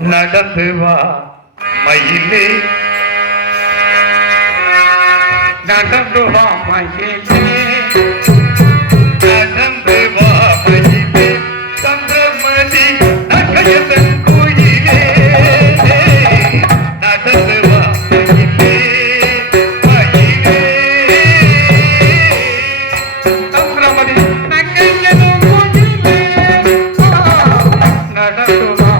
நடந்து வா மயிலே, நடந்து வா மயிலே, நடந்து வா மயிலே, சந்திரமதி நகையதன் கோயிலே, நடந்து வா மயிலே, மயிலே, சந்திரமதி நகையதன் கோயிலே, நடந்து வா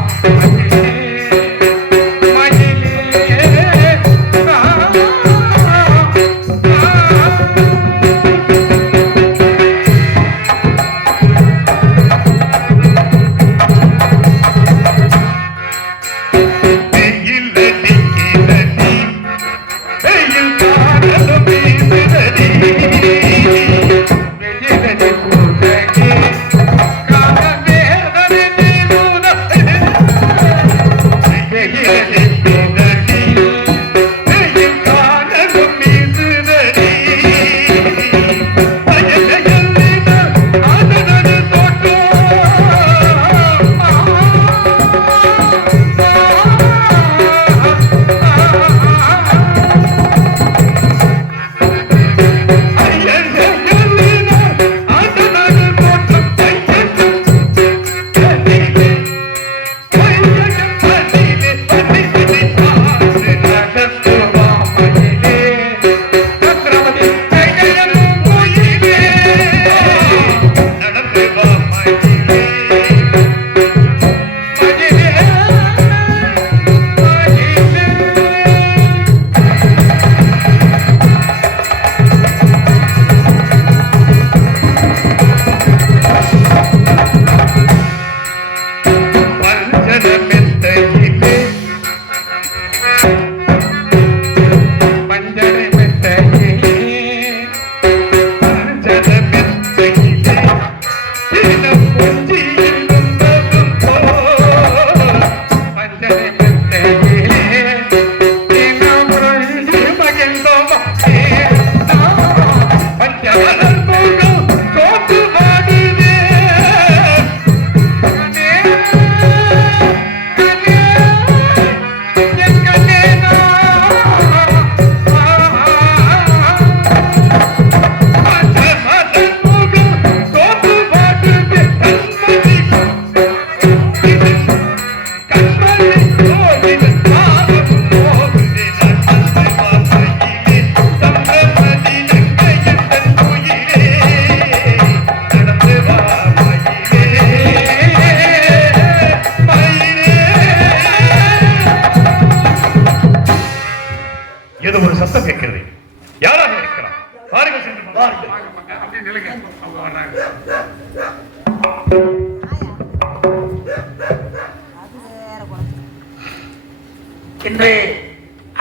இன்று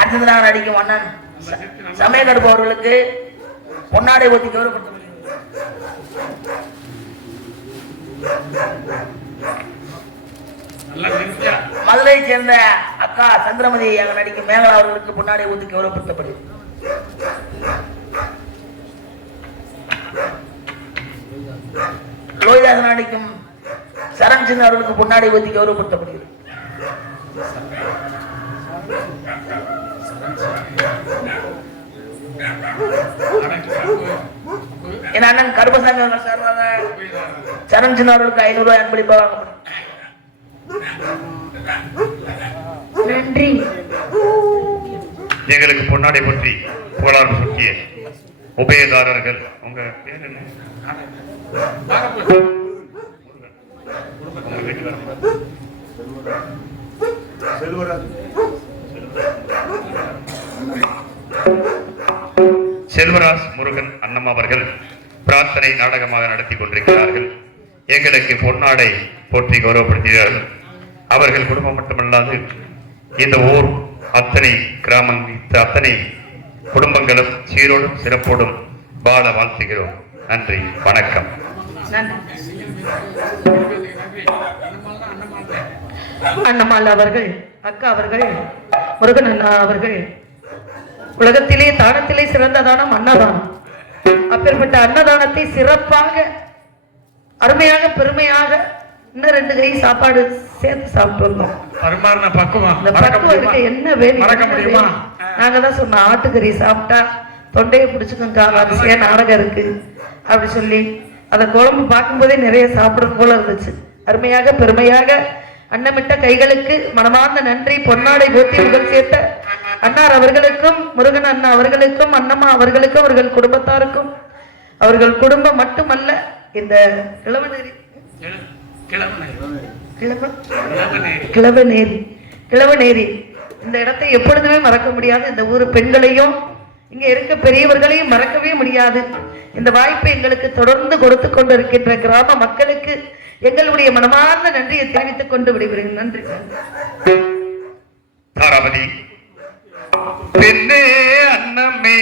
அர்ஜுனன் நடிக்கும் அண்ணன் சமயக்கடுப்பு அவர்களுக்கு பொன்னாடை ஊத்தி கௌரவப்படுத்தப்படுகிறது. மதுரை சேர்ந்த அக்கா சந்திரமதி நடிக்கும் மேகலா அவர்களுக்கு பொன்னாடை ஊத்தி கௌரவப்படுத்தப்படுகிறது. லோகிதாசன் நடிக்கும் சரண் சின்ன அவர்களுக்கு பொன்னாடை ஊத்தி கௌரவப்படுத்தப்படுகிறது. என் அண்ணன் கருப்பசாமி அவர்கள் சார்பாக சரண் சின்ன அவர்களுக்கு 500 ரூபாய் அன்பளிப்பாக வழங்கப்படும். நன்றி. எங்களுக்கு பொன்னாடை பற்றி புகழாரம் சுற்றிய உபயதாரர்கள் உங்க பேர் என்ன? செல்வராஜ் முருகன் அண்ணம் அவர்கள் பிரார்த்தனை நாடகமாக நடத்தி கொண்டிருக்கிறார்கள். எங்களுக்கு பொன்னாடை போற்றி கௌரவப்படுத்துகிறார்கள். அவர்கள் குடும்பம் மட்டுமல்லாது இந்த ஊர் அத்தனை கிராமங்கள் அத்தனை குடும்பங்களும் சீரோடும் சிறப்போடும் வாழ வாழ்த்துகிறோம். நன்றி, வணக்கம். அண்ணம்மாள் அவர்கள், அக்கா அவர்கள், முருகன் அண்ணா அவர்கள் உலகத்திலே தானத்திலே சிறந்த தானம் அன்னதானம். அப்பேற்பட்ட அன்னதானத்தை சிறப்பாக அருமையாக பெருமையாக இன்னும் 2 கை சாப்பாடு சேர்த்து சாப்பிட்டு வந்தோம். பரிமாறின பக்குவம் இந்த மறக்க பக்குவம் முடியுமா? இருக்க என்ன வேணும்? மறக்க என்ன முடியுமா? வேணும்? நாங்க தான் சொன்னோம், ஆட்டுக்கறி சாப்பிட்டா தொண்டையை பிடிச்சுக்கோங்க, வரிசையா நாடகம் இருக்கு அப்படி சொல்லி அந்த குழம்பு பார்க்கும்போதே நிறைய சாப்பிடும் போல இருந்துச்சு. அருமையாக பெருமையாக அன்னமிட்ட கைகளுக்கு மனமார்ந்த நன்றி. பொன்னாடை போத்தி முகல் சேர்த்த அன்னார் அவர்களுக்கும், முருகன் அண்ணா அவர்களுக்கும், அண்ணம்மா அவர்களுக்கும், அவர்கள் குடும்பத்தாருக்கும், அவர்கள் குடும்பம் மட்டுமல்ல இந்த கிழவநேரி கிழவநேரி இந்த இடத்தை எப்பொழுதுமே மறக்க முடியாது. இந்த ஊர் பெண்களையும் இங்க இருக்க பெரியவர்களையும் மறக்கவே முடியாது. இந்த வாய்ப்பை எங்களுக்கு தொடர்ந்து கொடுத்து கொண்டிருக்கின்ற கிராம மக்களுக்கு எங்களுடைய மனமார்ந்த நன்றியை தெரிவித்துக் கொண்டு விடுகிறேன். நன்றி. தாராபதி பெண்ணே அன்னமே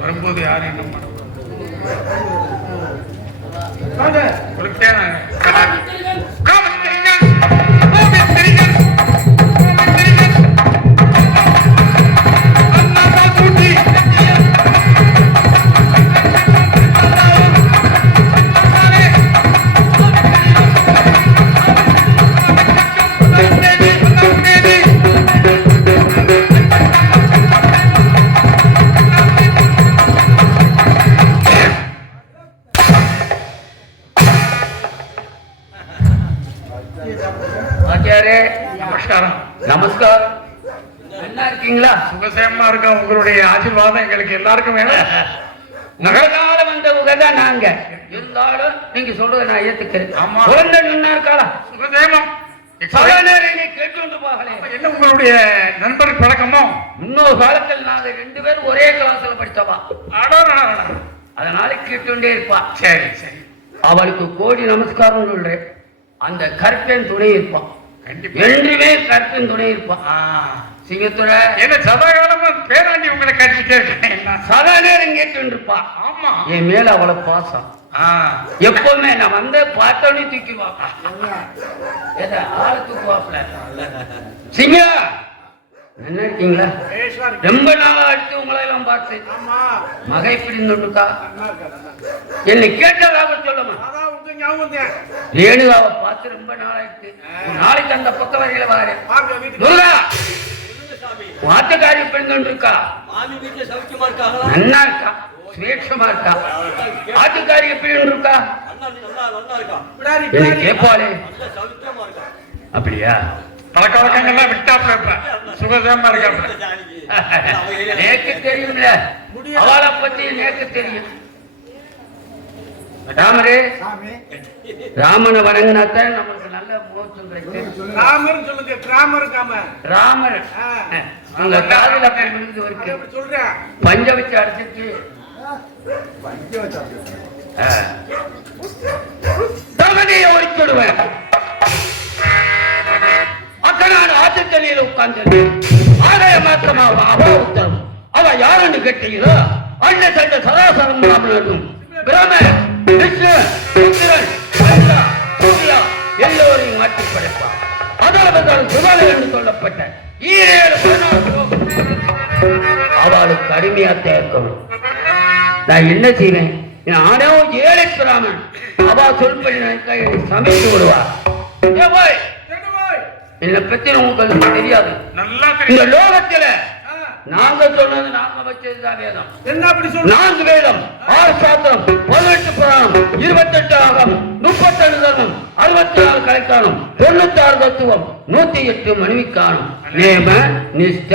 வரும்போது யாரும் என்ன நமஸ்காரம். நல்லா இருக்கீங்களா? சுகசேமா இருக்க. உங்களுடைய ஆசீர்வாதம் எங்களுக்கு எல்லாருக்கும் வேணும். நகரால வந்த உகதான் நாங்க இருந்தாலும் நீங்க சொல்றதை நான் ஏத்துக்கிறேன். சுகசேமம் கேட்டு போகலே. என்ன உங்களுடைய நண்பர் பழக்கமோ? இன்னொரு காலத்தில் நாங்க 2 பேரும் ஒரே கிளாஸ்ல படித்தவா. அதனால கேட்டுண்டே இருப்பா. சரி சரி. அவளுக்கு கோடி நமஸ்காரம் சொல்றேன். அந்த கற்பன் துணை இருப்பான். என்றுமே கற்பன் துணை இருப்பான். சிங்கத்துறை என்ன சதாகாலமும் பேராண்டி உங்களை கட்டிட்டே இருக்கேன். சதா நேரம் கேட்டு இருப்பா. ஆமா, என் மேல அவளை பாசம். எப்பவுமே நான் வந்து பார்த்தோன்னே தூக்கி வாப்பா. ஆளை தூக்குவாப்ல. சிங்கா என்ன இருக்கீங்களா? ரொம்ப நாளா அடுத்து உங்களை எல்லாம் பார்த்து மகை பிடிந்துக்கா என்னை கேட்டதாக சொல்லுமா. ரேணுகாவை பார்த்து ரொம்ப நாளாயிடுச்சு. நாளைக்கு அந்த பக்கம் வரையில வாரு. துர்கா வாத்துக்காரி பிடிந்து இருக்கா? நல்லா இருக்கா, சுவேட்சமா இருக்கா. ஆட்டுக்காரி எப்படி இருக்கா? கேட்பாளே. அப்படியா? பழக்க வழக்கங்கள்லாம் விட்டாப்ல சுகசேமா இருக்காப்ல. நேக்கு தெரியும்ல, அவளை பத்தி நேக்கு தெரியும். ராமரே, ராமனை வணங்கினாத்தான் நமக்கு நல்ல முகூர்த்தம் கிடைக்கும். ராமர் சொல்லுங்க. ராமர் உங்க காதல விழுந்து இருக்கு. பஞ்ச வச்சு அடிச்சிட்டு தவணையை ஒழிச்சுடுவேன். அக்கனாடு ஆற்றுத்தண்ணியில் உட்கார்ந்து ஆதாய மாத்திரமா அவ உத்தரவு. அவ யாருன்னு கேட்டீங்களோ அண்ண சண்ட சதாசரம் ராமனும் கிராம எல்லோரையும் மாற்றி படைப்பார். அதாவது சுகாதாரம் என்று சொல்லப்பட்ட 7 அவளுக்கு அடிமையா தேர்க்கணும். நான் என்ன செய்வேன்? நானே ஏழை பிராமன். அவா சொல்படி சமைத்து விடுவார். என்னை பத்தி உங்களுக்கு தெரியாது. நல்லா இந்த தெரியும். லோகத்துல நாங்க சொன்னது நாங்க வச்சதுதான் வேதம். என்ன அப்படி சொல்ற? 4 வேதம், 6 சாஸ்திரம், 18 புராணம், 28 ஆகம், 37 தர்மம், 64 கலைக்கானம், 96 தத்துவம், 108 மனைவிக்கானம், நேம நிஷ்ட,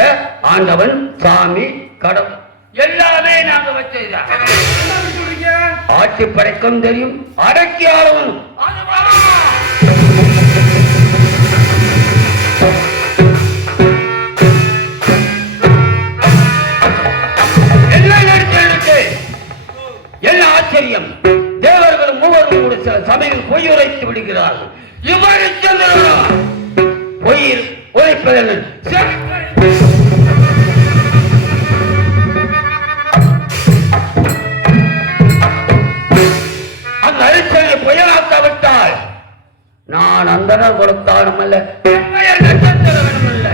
ஆண்டவன், சாமி, கடவுள் எல்லாமே நாங்க வச்சதுதான். என்ன அப்படி சொல்றீங்க? ஆட்சி படைக்கும் தெரியும், அடக்கி ஆளவன் என்ன ஆச்சரியம். தேவர்கள் மூவரும் கூட சில சமயம் பொய் உரைத்து விடுகிறார்கள். இவ்வாறு பொய் உரைப்பதற்கு அந்த அரிசனை புயலாக்காவிட்டால் நான் அந்தனர் கொடுத்தாலும் அல்ல, நட்சத்திரம் அல்ல.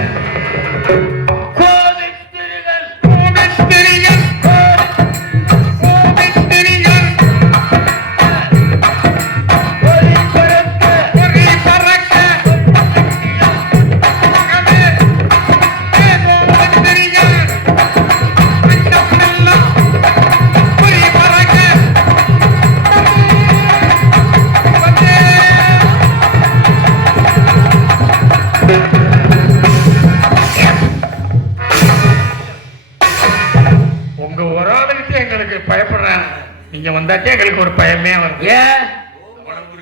உங்க ஒரு ஆளுக்கு எங்களுக்கு பயப்படுறேன். நீங்க வந்தாச்சே எங்களுக்கு ஒரு பயமே வருது. ஏன்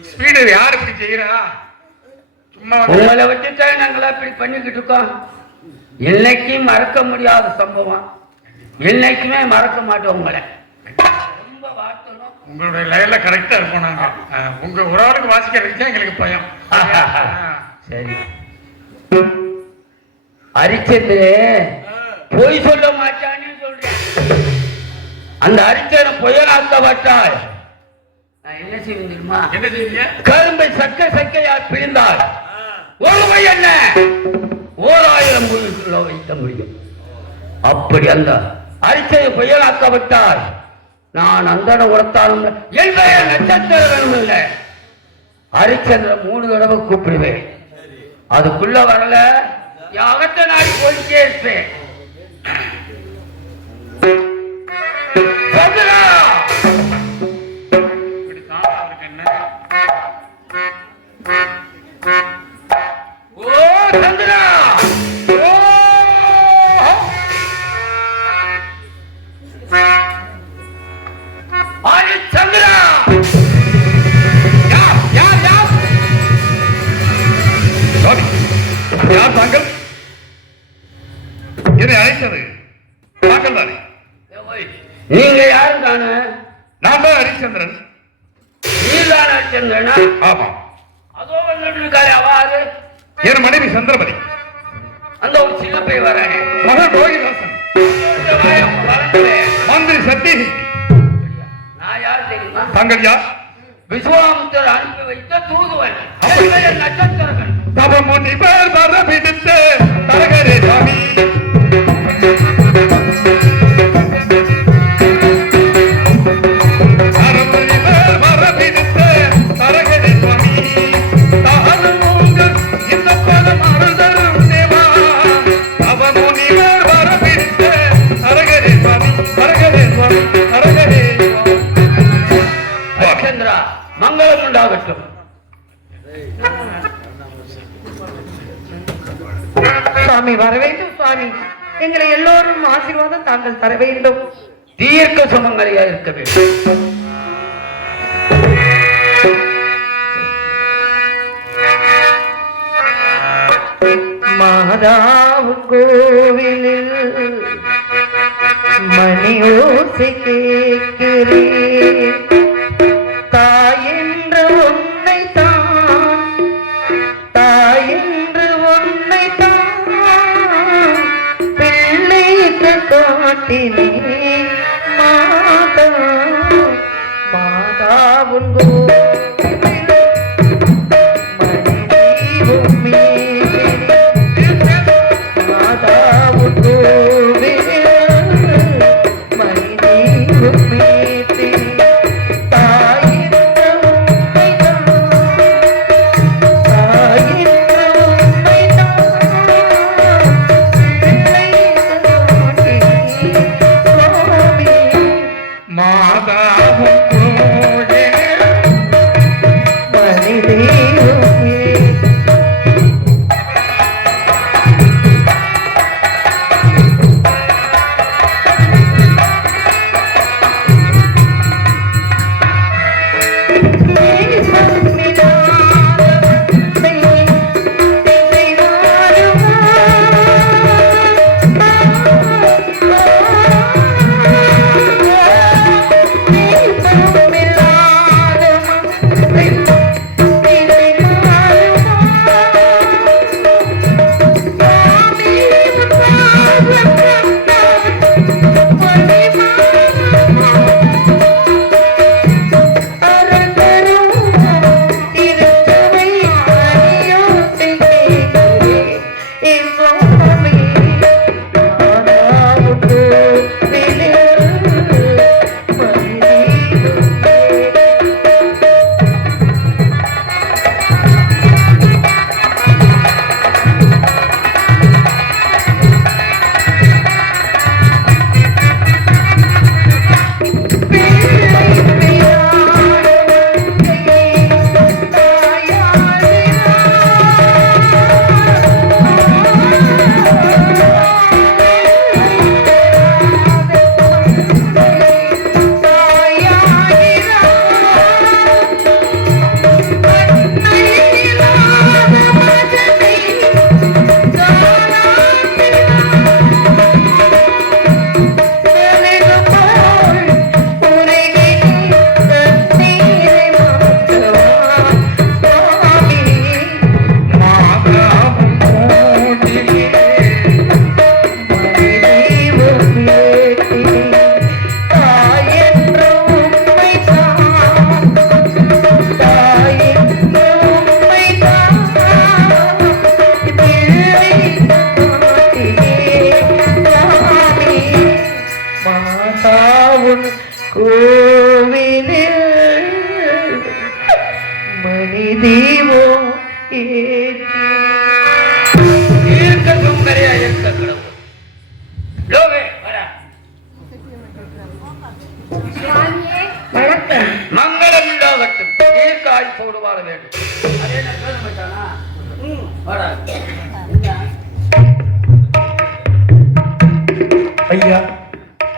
ஸ்பீடு யார் இப்படி செய்யறா? சும்மா உங்களை வச்சுதான் நாங்களா இப்படி பண்ணிக்கிட்டு இருக்கோம். என்னைக்கும் மறக்க முடியாத சம்பவம், என்னைக்குமே மறக்க மாட்டோம். உங்களை ரொம்ப வார்த்தணும். உங்களுடைய லைன்ல கரெக்டா இருப்போம் நாங்க. உங்க ஒரு ஆளுக்கு வாசிக்கிறதுக்கு எங்களுக்கு பயம். சரி, அரிச்சந்திரே பொய் சொல்ல மாட்டான்னு சொல்றேன். அந்த அரிச்சனை புயலாக்கப்பட்டால் நான் என்ன செய்வேன் தெரியுமா? என்ன செய்வீங்க? கரும்பை சக்கையா பிழிந்தால் ஒருமை என்ன 1000 கிலோ வைக்க முடியும். அப்படி அந்த அரிச்சனை புயலாக்கப்பட்டால் நான் அந்தன உரத்தாலும் என்னுடைய நட்சத்திரம் இல்லை. ஹரிச்சந்திரன் 3 தடவை கூப்பிடுவேன். அதுக்குள்ள வரல, அகத்த நாடி போயிட்டே இருப்பேன். சந்திரா, ஓ சந்திரா, ஓ ஹரிச்சந்திரா, யார் தாங்கள்? என்னை அழைத்தது தாங்கள் தானே? நீங்க யாரு தானே? நான் தான் ஹரிச்சந்திரன். நீதான் ஹரிச்சந்திரனா? ஆமா. அதோ வந்துட்டு இருக்காரு அவாறு. என் மனைவி சந்திரமதி. அந்த ஒரு சின்ன பை வரானே, மகன் ரோகிதாசன், மந்திரி சத்தியகி. நான் யார் தெரியுமா? தாங்கள் யார்? விஸ்வாமித்தர் அனுப்பி வைத்த தூதுவன். நட்சத்திரங்கள் தவமுனிவர் வரவிடுத்து தரகரே சாமி. தவமுனிவர் வரவிடுத்து தரகரே சுவாமி. தானுங்கள் இந்த பதம் அருள்தரும் தேவா. தவமுனிவர் வரவிடுத்து தரகரே சுவாமி, தரகரே சுவாமி, தரகரே சுவாமி. ஹரிச்சந்திரா, மங்களம் உண்டாகட்டும். சுவாமி வர வேண்டும். சுவாமி, எங்களை எல்லோரும் ஆசீர்வாதம் தாங்கள் தர வேண்டும். தீர்க்க சுமங்கலியா இருக்க வேண்டும். மாதாவும் கோவிலில் மணி ஓசை கேட்கிறேன். தாயென்று உன்னை தான், தாயென்று உன்னை தான் பிள்ளைக்கு காட்டினேன். மாதா மாதாவும் தாயின் நெய் தீபம் ஏற்றி. இருக்க சுந்தரியா இருக்க கிடவு லோவே வரா வணக்கம். மங்களம் உண்டாகட்டும். தீர்க்காய் போடு வாழ வேண்டும். அதே நான் சொல்ல மாட்டானா? வரா. ஐயா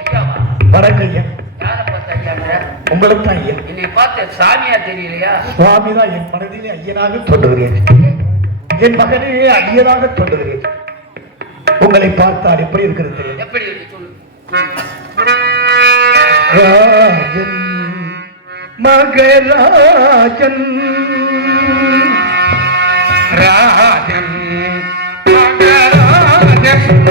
ஐயாவா? வணக்கம் ஐயா. யாரை பார்த்த ஐயாங்கிற? உங்களுக்கு தான் ஐயா. என்னை பார்த்த சாமியா தெரியலையா? சுவாமி தான் என் மனதிலே ஐயனாக தோன்றுகிறேன். என் மகனே ஐயனாக தோன்றுகிறேன். உங்களை பார்த்தால் எப்படி இருக்கிறது தெரியும்? எப்படி இருக்கு சொல்லு. ராஜன் மகராஜன் ராஜன் மகராஜன்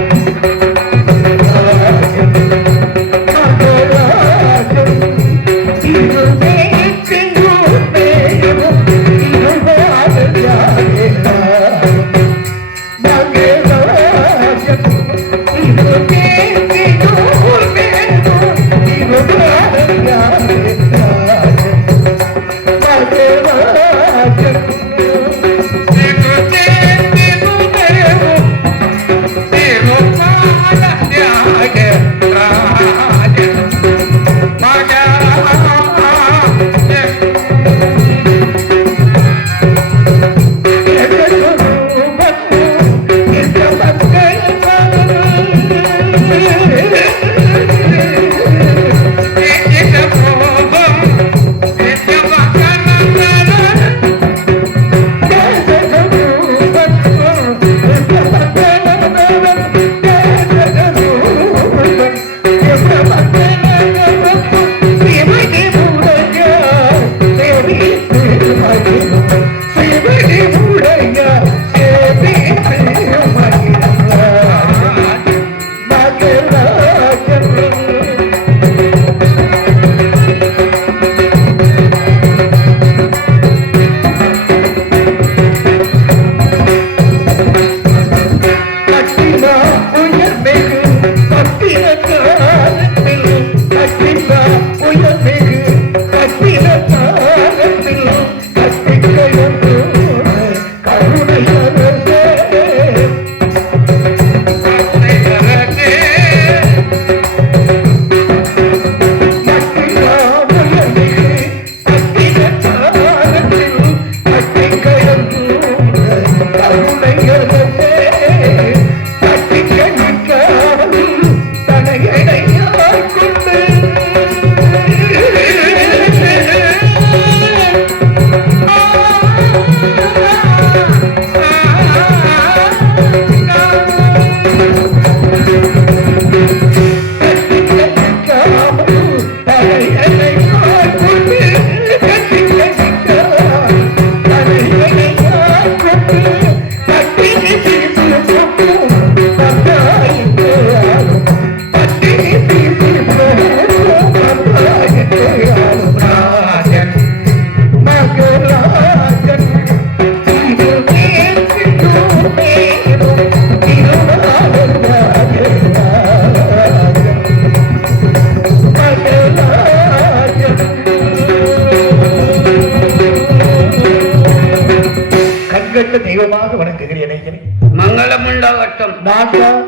கண்கண்ட தெய்வமாக வணங்குகிறேன் ஐயனே. மங்களம் உண்டாகட்டும். நான் தான்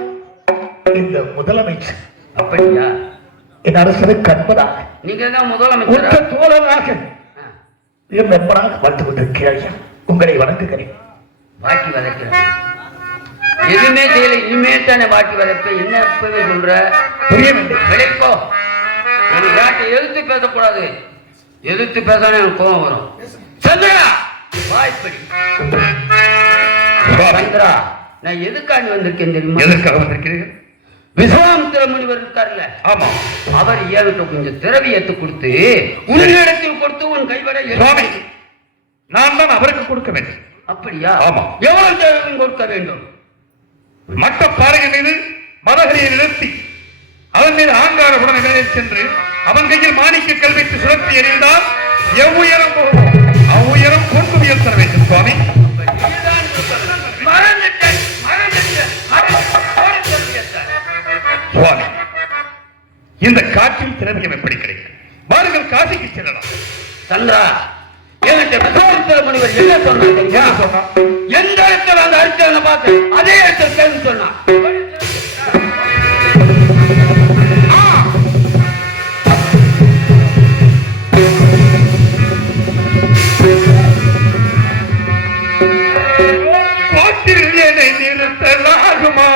இந்த முதலமைச்சர். அப்படியா? என் அரசனுக்கு கண்பதாக நீங்க தான் முதலமைச்சரா? உற்ற தோழராக என் நண்பனாக வாழ்ந்து கொண்டிருக்கிறேன் ஐயா. உங்களை வணங்குகிறேன். வாட்டி வதக்கிறேன். எதுவுமே செய்யல, இனிமே தானே வாட்டி வதப்ப. என்ன இப்பவே சொல்ற? புரியவில்லை. விளைப்போ. ஒரு நாட்டை எதிர்த்து பேசக்கூடாது. எதிர்த்து பேசினா எனக்கு கோபம் வரும். சந்திரா வாய்ப்படி. சந்திரா, நான் எதுக்காண்டி வந்திருக்கேன் தெரியுமா? எதற்காக வந்திருக்கிறீர்கள்? விஸ்வாமித்திர முனிவர் இருக்கார்ல, ஆமா. அவர் ஏன்கிட்ட கொஞ்சம் திரவியத்தை கொடுத்து உன்னிடத்தில் கொடுத்து உன் கைவர சுவாமி, நான் தான் அவருக்கு கொடுக்க வேண்டும். அப்படியா? ஆமா. எவ்வளவு திரவியம் கொடுக்க வேண்டும்? மற்ற பாறையின் மீது மதகரியை நிறுத்தி அதன் மீது ஆங்கார உடனே சென்று அவன் கையில் மாணிக்க கல்வித்து சுழற்றி எறிந்தால் எவ்வுயரம் போகும் அவ்வுயரம் கொண்டு உயர் தர வேண்டும் சுவாமி. சுவாமி, இந்த காற்றில் திரவியம் எப்படி கிடைக்கும்? வாருங்கள், காசிக்கு செல்லலாம். சந்திரா, என்கிட்ட விஸ்வாமித்திர முனிவர் என்ன சொன்னாங்க தெரியுமா? எந்த இடத்துல அந்த அரிச்சனை பார்த்து அதே இடத்துல கேள்வி சொன்னான். கோட்டில் என்னை நிறுத்தலாகுமா?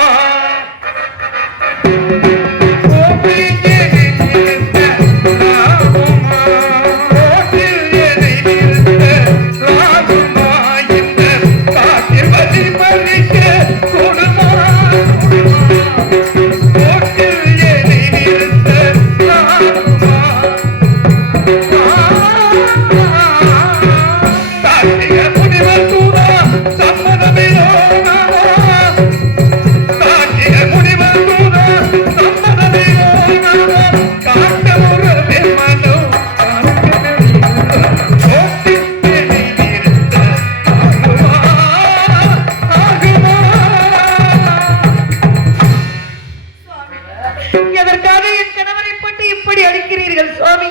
எதற்காக என் கணவரை போட்டு இப்படி அடிக்கிறீர்கள் சுவாமி?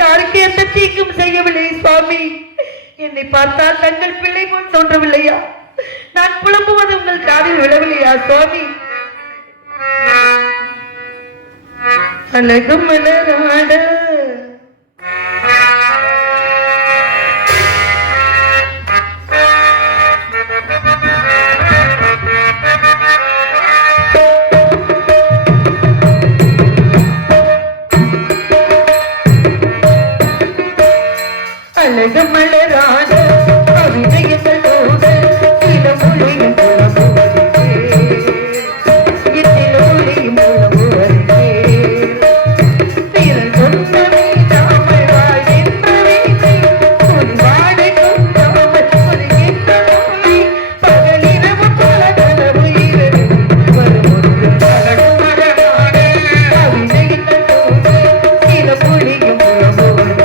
யாருக்கு எந்த தீக்கும் செய்யவில்லை சுவாமி. என்னை பார்த்தால் தங்கள் பிள்ளை போல் தோன்றவில்லையா? நான் புலம்புவது உங்கள் காதில் விழவில்லையா சுவாமி? அழகு மலராட அழகு மலராட அவிநயங்களோட இளமொழியும் புலம்புவதே, இத்திலொழியும் புலம்புவதே. பிறர் சொன்னவை நாமல் வாழ்கின்றவை, உன் வாடை கொண்டாமல் ஒருகின்ற நோய். பகலிரவு பல கனவு இரவு வருமொன்று அழகு மலராட அவிநயங்களோட இளமொழியும் புலம்புவதே.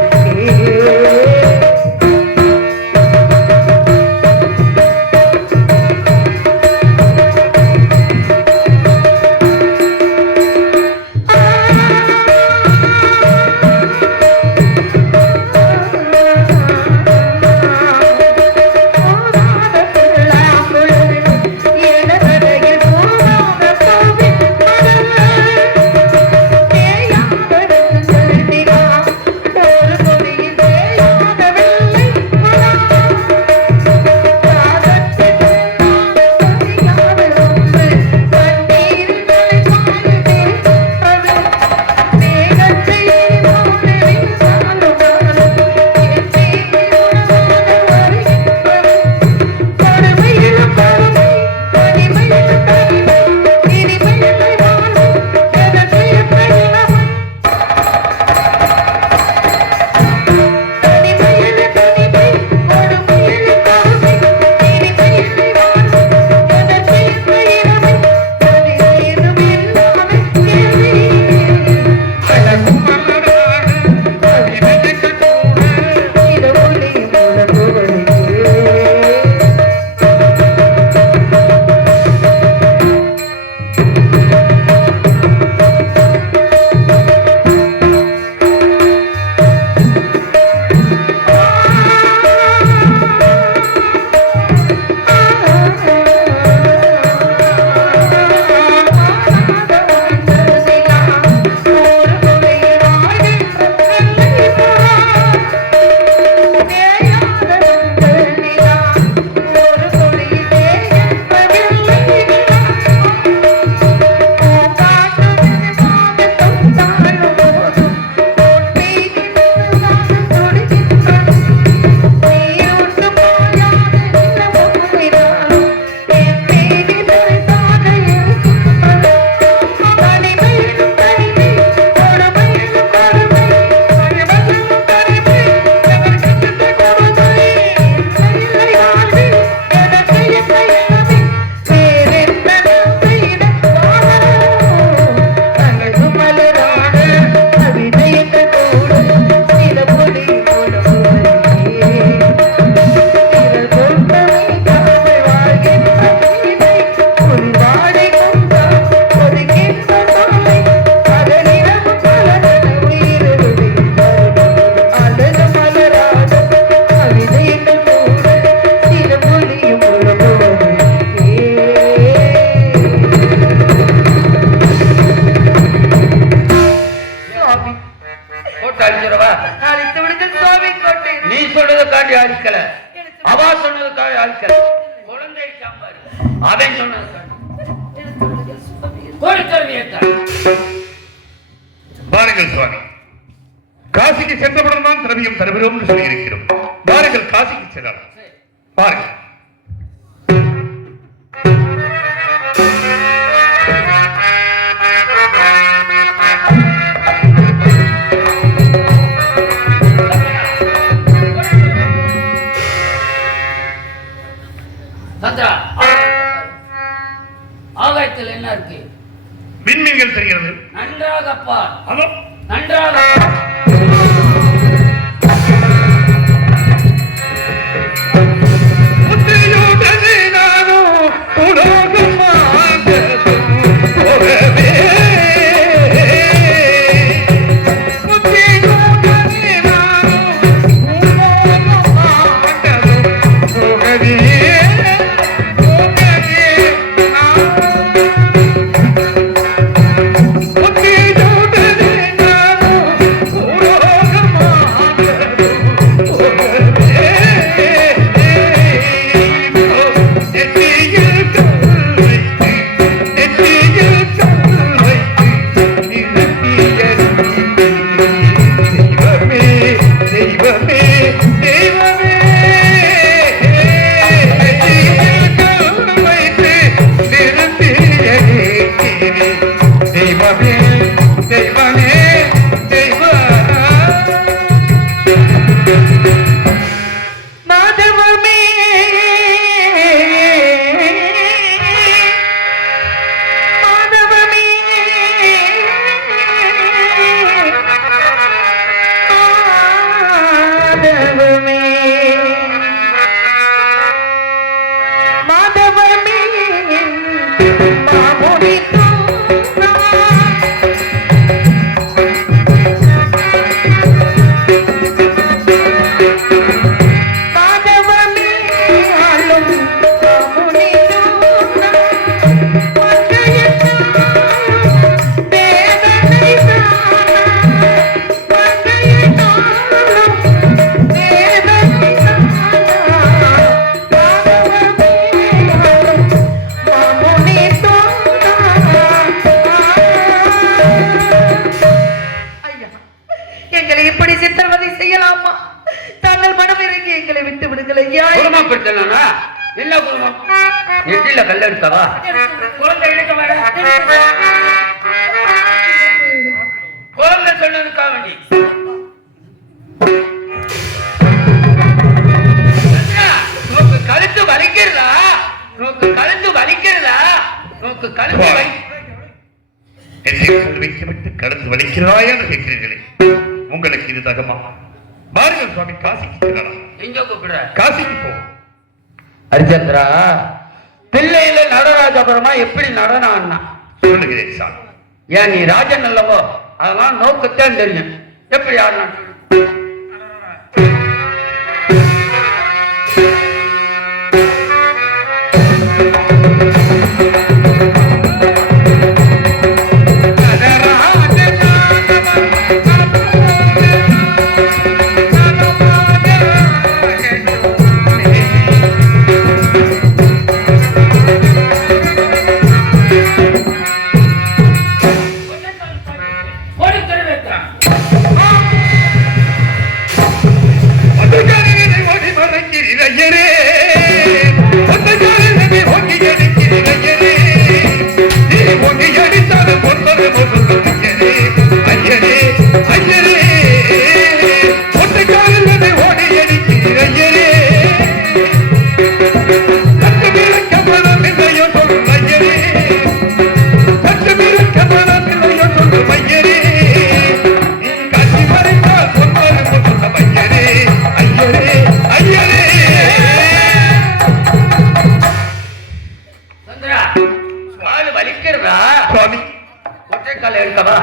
அழிக்கல, அவா சொன்னதுக்காக அழிக்கல. குழந்தை சாம்பார் அவன் சொன்னதுக்காக பாருங்கள் சுவாமி, காசிக்கு சென்றவுடன் தான் திரவியம் தருகிறோம் என்று சொல்லியிருக்கிறோம். பாருங்கள், காசிக்கு செல்லலாம். பாருங்கள். சந்திரா, ஆகாயத்தில் என்ன இருக்கு? விண்மீன்கள் தெரிகிறது. நன்றாக பார். அதோ நன்றாக முத்தையோடனே நானோ உலோகம் மாந்ததும் போகவே. முத்தையோடனே நானோ உலோகம் மாந்ததும் போகவே. என்ன நெற்றில கல்ல எடுத்தவா? குழந்தை சொன்னதுக்காக வேண்டி நோக்கு கழுத்து வலிக்கிறதா? நோக்கு கழுத்து வலிக்கிறதா? நோக்கு கழுத்து வைத்து கழுத்து வலிக்கிறதா என்று கேட்கிறீர்களே, உங்களுக்கு இது தகமா? பாருங்கள் சுவாமி, காசிக்கு செல்லலாம். எங்க கூப்பிடுற? காசிக்கு போ. ஹரிச்சந்திரா, பிள்ளையில நடராஜபுரமா எப்படி நடனம் அண்ணா சொல்லுகிறேன் சாமி. ஏன் நீ ராஜன் அல்லவோ, அதெல்லாம் நோக்கத்தான் தெரியும். எப்படி ஆடினா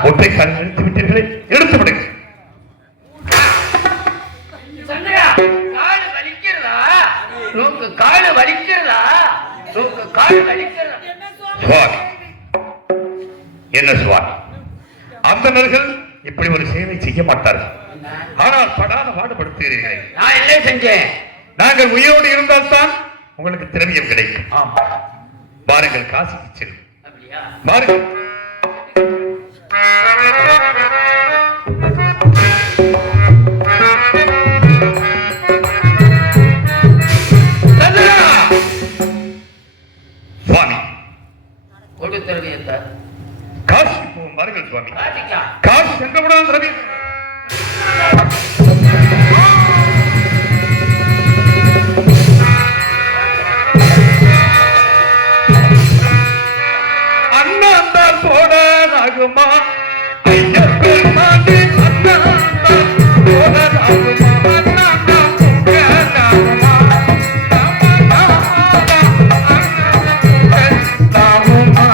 ஒற்றைக்கால் எடுத்து விட்டீர்களே, எடுத்து விடுங்க. என்ன சுவாமி, அந்தணர்கள் இப்படி ஒரு சேவை செய்ய மாட்டார்கள். ஆனால் படாத பாடுபடுத்துகிறீர்களே. நான் என்ன செஞ்சேன்? நாங்கள் உயிரோடு இருந்தால்தான் உங்களுக்கு திரவியம் கிடைக்கும். ஆமா. வாருங்கள், காசிக்கு செல்லும். அப்படியா? வாருங்கள். சுவாமி, கொடுத்துறவியத்தை காசிக்கு போவோம். வாருங்கள் சுவாமி. காட்டிக்கா. காசி சென்றவுடன் திரவியம் அண்ணாந்தான் போடாதாகுமா? ஐயர் பெருமாண்டு அண்ணாந்தான் போடாதாகுமா? அண்ணாந்தான் போடாதாகுமா?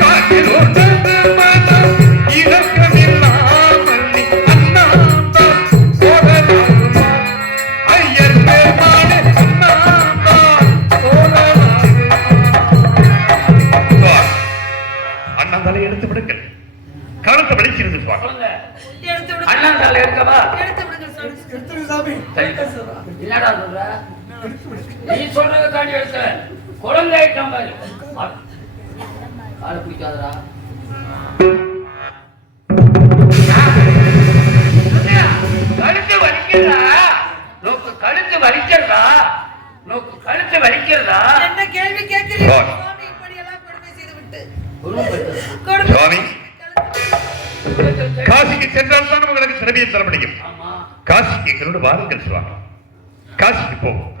காற்றில் ஒன்றது மனம் இறக்கமில்லாமல் அண்ணாந்தான் போடாதாகுமா? ஐயர் பெருமாண்டு அண்ணாந்தான் போடாதாகுமா? அண்ணா தலை எடுத்து விடுங்கள். கருத்தை வலிக்கிறது சுவாமி. சொல்லுங்க. எடுத்து விடுங்க. அண்ணா தாளை எடுக்கவா? எடுத்து விடுங்க சாமி. என்னடா சொல்ற? நீ சொல்றத காட்டி எடுத்த குழந்தை ஐட்டம் பாரு. காலை பிடிக்காதடா. கழுத்து வலிக்கிறதா? நோக்கு கழுத்து வலிக்கிறதா? நோக்கு கழுத்து வலிக்கிறதா? என்ன கேள்வி கேட்கிறீங்க? சுவாமி. சுவாமி இப்படியெல்லாம் கொடுமை செய்துவிட்டு குடும்பப்படுத்து. சுவாமி, காசிக்கு சென்றால் தான் உங்களுக்கு திரவியம் தர முடியும். ஆமா. காசிக்கு எங்களோடு வாருங்கள் சுவாமி. காசிக்கு போவோம்.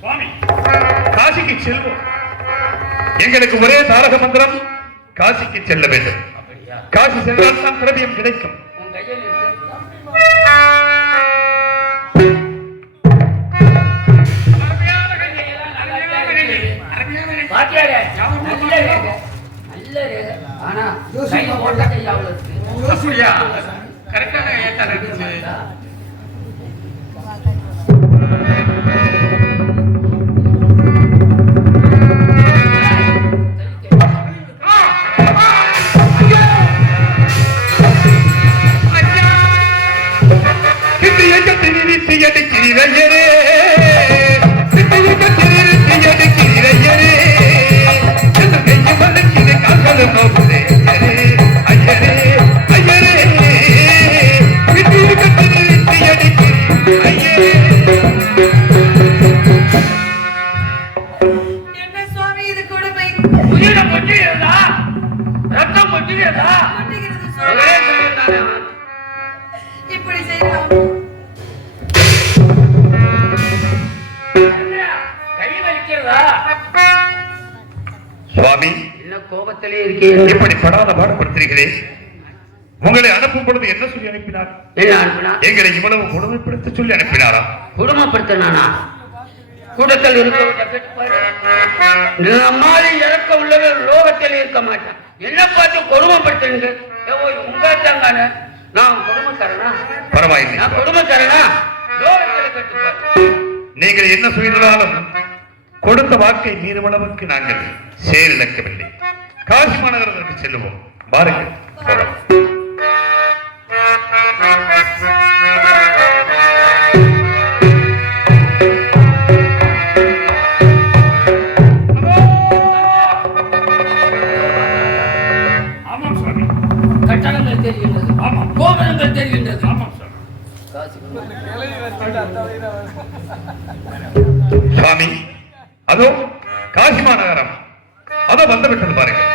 சுவாமி, காசிக்கு செல்வோம். எங்களுக்கு ஒரே தாரக மந்திரம், காசிக்கு செல்ல வேண்டும். அப்படியா? காசி சென்றால் தான் திரவியம் கிடைக்கும். உன் கையில் இருக்குதா? பாத்தியாரே, நல்ல ரேகை. நல்ல ரேகை. ஆனா கை ஓட்ட கை அவ்வளவு இருக்கு. அப்படியா? கரெக்டான கையத்தான் இருந்துச்சு. என்ன சுவாமி இது கொடுமை? உயிரை கொட்டிடுறதா? ரத்தம் கொட்டிடுறதா? கொட்டுகிறது ஒரே சுவாமி. சொல்லியிருந்தானே அவன். இப்படி செய்யலாம். என்ன? கை வலிக்கிறதா? சுவாமி, என்ன கோபத்திலே இருக்கீங்க? இப்படி படாத பாடுபடுத்துகிறேன். உங்களை அனுப்பும் பொழுது என்ன சொல்லி அனுப்பினார்? என்ன அனுப்பினா? எங்களை இவ்வளவு கொடுமைப்படுத்த சொல்லி அனுப்பினாரா? குடும்பப்படுத்தினானா? கூட்டத்தில் இருக்க கேட்டுப்பாரு. நம்மால இறக்க உள்ளவர் லோகத்தில் இருக்க மாட்டான். என்ன பார்த்து கொடுமைப்படுத்துங்க? உங்க தாங்கான நான் கொடுமைக்காரனா? பரவாயில்லை. நான் கொடுமைக்காரனா? லோகத்தில் கட்டுப்பாரு. நீங்கள் என்ன செய்தாலும் கொடுத்த வாக்கை மீறும் அளவுக்கு நாங்கள் செயலிழக்கவில்லை. காசி மாநகரத்திற்கு செல்லுவோம். பாருங்கள், போகலாம். ஆமாம் சுவாமி. கட்டணங்கள் தெரிகின்றது. ஆமாம். கோபுரங்கள் தெரிகின்றது. ஆமாம் சுவாமி. சுவாமி, அதோ காசி மாநகரம் அதோ வந்துவிட்டது பாருங்கள்.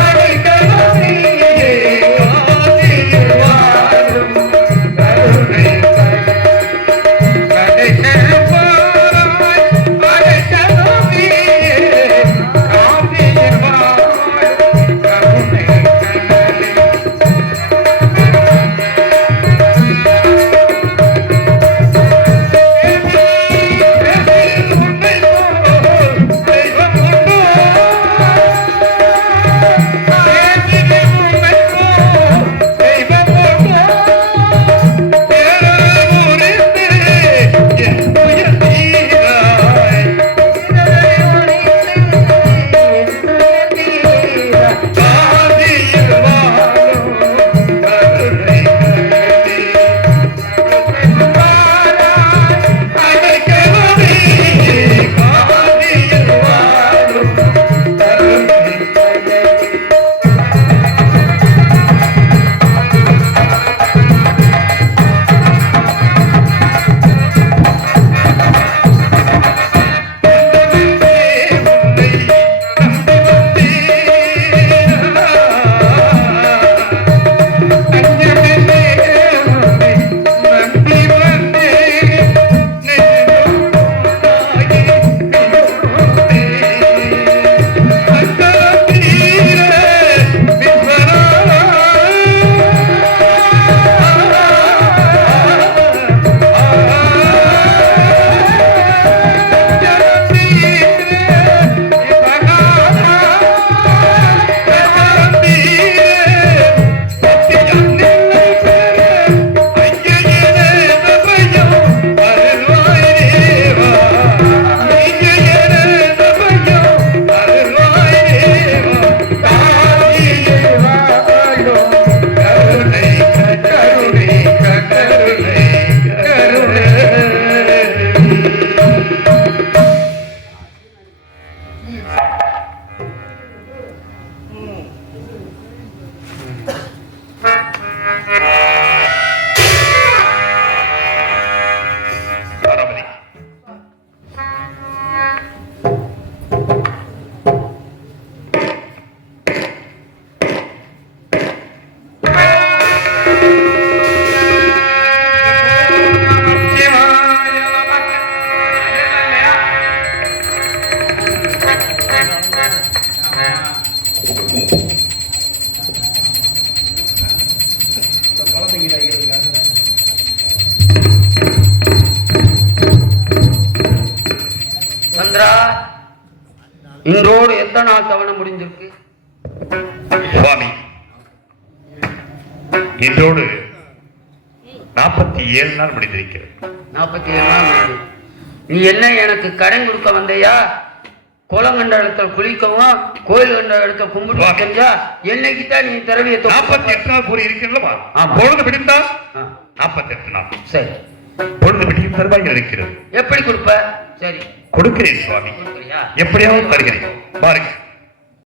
அழைக்க இன்றோடு எத்தனை நாள் தவணை முடிஞ்சிருக்கு? சுவாமி, இன்றோடு 47 நாள் முடிந்திருக்கிறது. 47 நாள் முடிஞ்சு. நீ என்ன எனக்கு கடன் கொடுக்க வந்தையா? குளம் கண்ட இடத்துல குளிக்கவும் கோயில் கண்ட இடத்துல கும்பிட்டு செஞ்சா என்னைக்கு தான் நீ திரவிய 48 நாள் கூறி இருக்கிறதா? ஆமா. பொழுது விடிந்தால் 48 நாள். சரி, பொழுது விடியும் தருவாயில் இருக்கிறது. எப்படி கொடுப்ப? சரி கொடுக்கிறேன் சுவாமி, கொடுக்குறியா? எப்படியாவது தருகிறேன். பாருங்க,